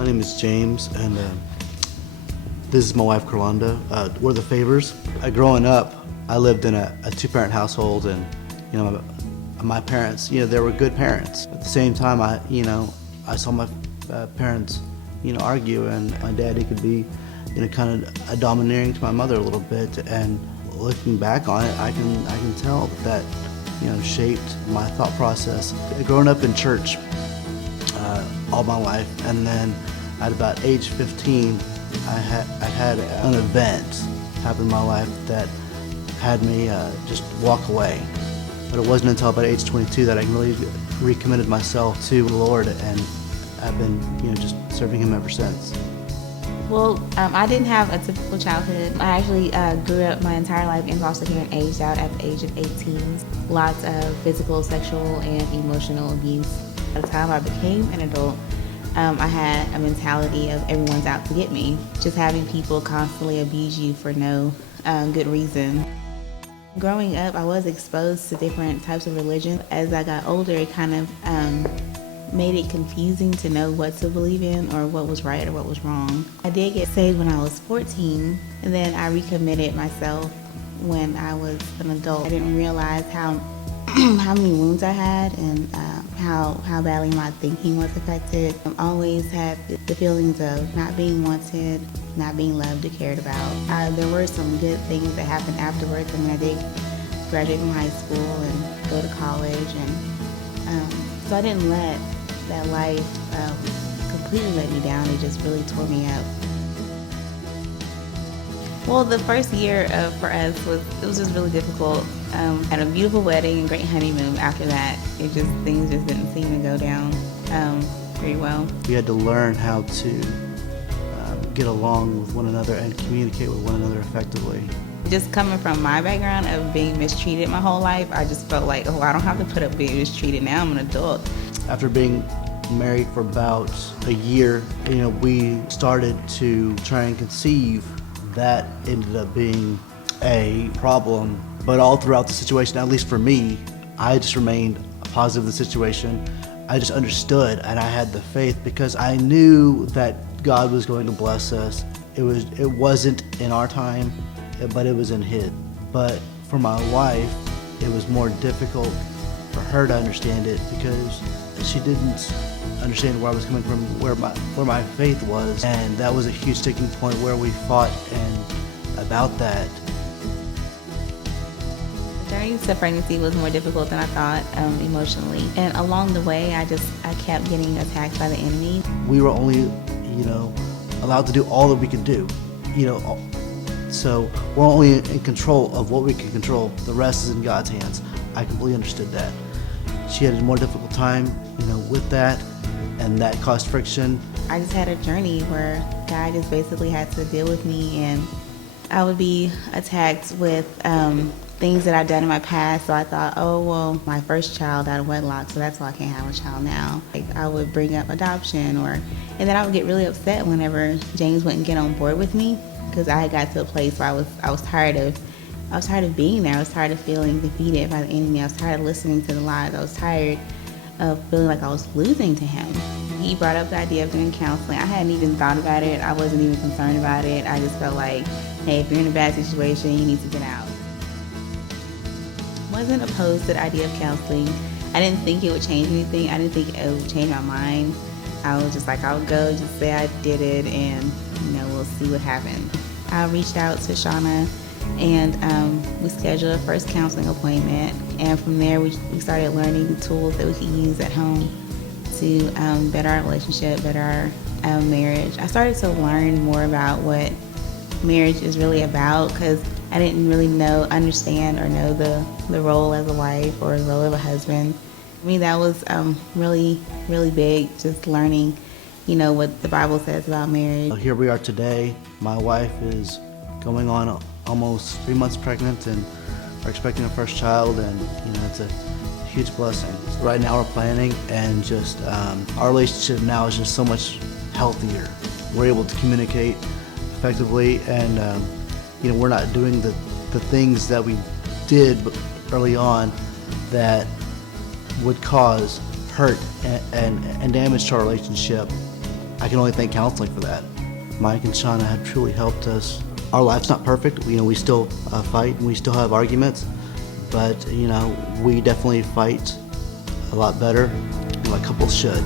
My name is James, and this is my wife, Carlonda. We're the Favors. Growing up, I lived in a two-parent household, and my parents, they were good parents. At the same time, I saw my parents, argue, and my daddy could be, kind of domineering to my mother a little bit. And looking back on it, I can tell that shaped my thought process. Growing up in church all my life, and then at about age 15, I had an event happen in my life that had me just walk away. But it wasn't until about age 22 that I really recommitted myself to the Lord, and I've been just serving Him ever since. Well, I didn't have a typical childhood. I actually grew up my entire life in foster care and aged out at the age of 18. Lots of physical, sexual, and emotional abuse. By the time I became an adult, I had a mentality of everyone's out to get me. Just having people constantly abuse you for no good reason. Growing up, I was exposed to different types of religion. As I got older, it kind of made it confusing to know what to believe in or what was right or what was wrong. I did get saved when I was 14, and then I recommitted myself when I was an adult. I didn't realize how many wounds I had and how badly my thinking was affected. I've always had the feelings of not being wanted, not being loved or cared about. There were some good things that happened afterwards. I mean, I did graduate from high school and go to college, and so I didn't let that life completely let me down. It just really tore me up. Well, the first year for us was just really difficult. Had a beautiful wedding and great honeymoon. After that, things just didn't seem to go down very well. We had to learn how to get along with one another and communicate with one another effectively. Just coming from my background of being mistreated my whole life, I just felt like, I don't have to put up being mistreated now. I'm an adult. After being married for about a year, we started to try and conceive. That ended up being a problem. But all throughout the situation, at least for me, I just remained positive of the situation. I just understood, and I had the faith because I knew that God was going to bless us. It wasn't in our time, but it was in His. But for my wife, it was more difficult for her to understand it because she didn't understand where I was coming from, where my faith was, and that was a huge sticking point where we fought about that. The journey to pregnancy was more difficult than I thought emotionally, and along the way, I kept getting attacked by the enemy. We were only, allowed to do all that we could do, so we're only in control of what we can control. The rest is in God's hands. I completely understood that. She had a more difficult time, with that, and that caused friction. I just had a journey where God just basically had to deal with me, and I would be attacked with things that I'd done in my past. So I thought, my first child out of wedlock, so that's why I can't have a child now. I would bring up adoption, and then I would get really upset whenever James wouldn't get on board with me, because I had got to a place where I was tired of being there. I was tired of feeling defeated by the enemy. I was tired of listening to the lies. I was tired of feeling like I was losing to him. He brought up the idea of doing counseling. I hadn't even thought about it. I wasn't even concerned about it. I just felt like, hey, if you're in a bad situation, you need to get out. Wasn't opposed to the idea of counseling. I didn't think it would change anything. I didn't think it would change my mind. I was just like, I'll go, just say I did it, and we'll see what happens. I reached out to Shauna, and we scheduled a first counseling appointment, and from there we started learning tools that we could use at home to better our relationship, better our marriage. I started to learn more about what marriage is really about, because I didn't really understand or know the role as a wife or the role of a husband. For me, that was really, really big, just learning, what the Bible says about marriage. Here we are today. My wife is going on almost 3 months pregnant, and we're expecting our first child, and it's a huge blessing. Right now we're planning, and just our relationship now is just so much healthier. We're able to communicate effectively, and we're not doing the things that we did early on that would cause hurt and damage to our relationship. I can only thank counseling for that. Mike and Shauna have truly helped us. Our life's not perfect. We still fight and we still have arguments, but we definitely fight a lot better, like couples should.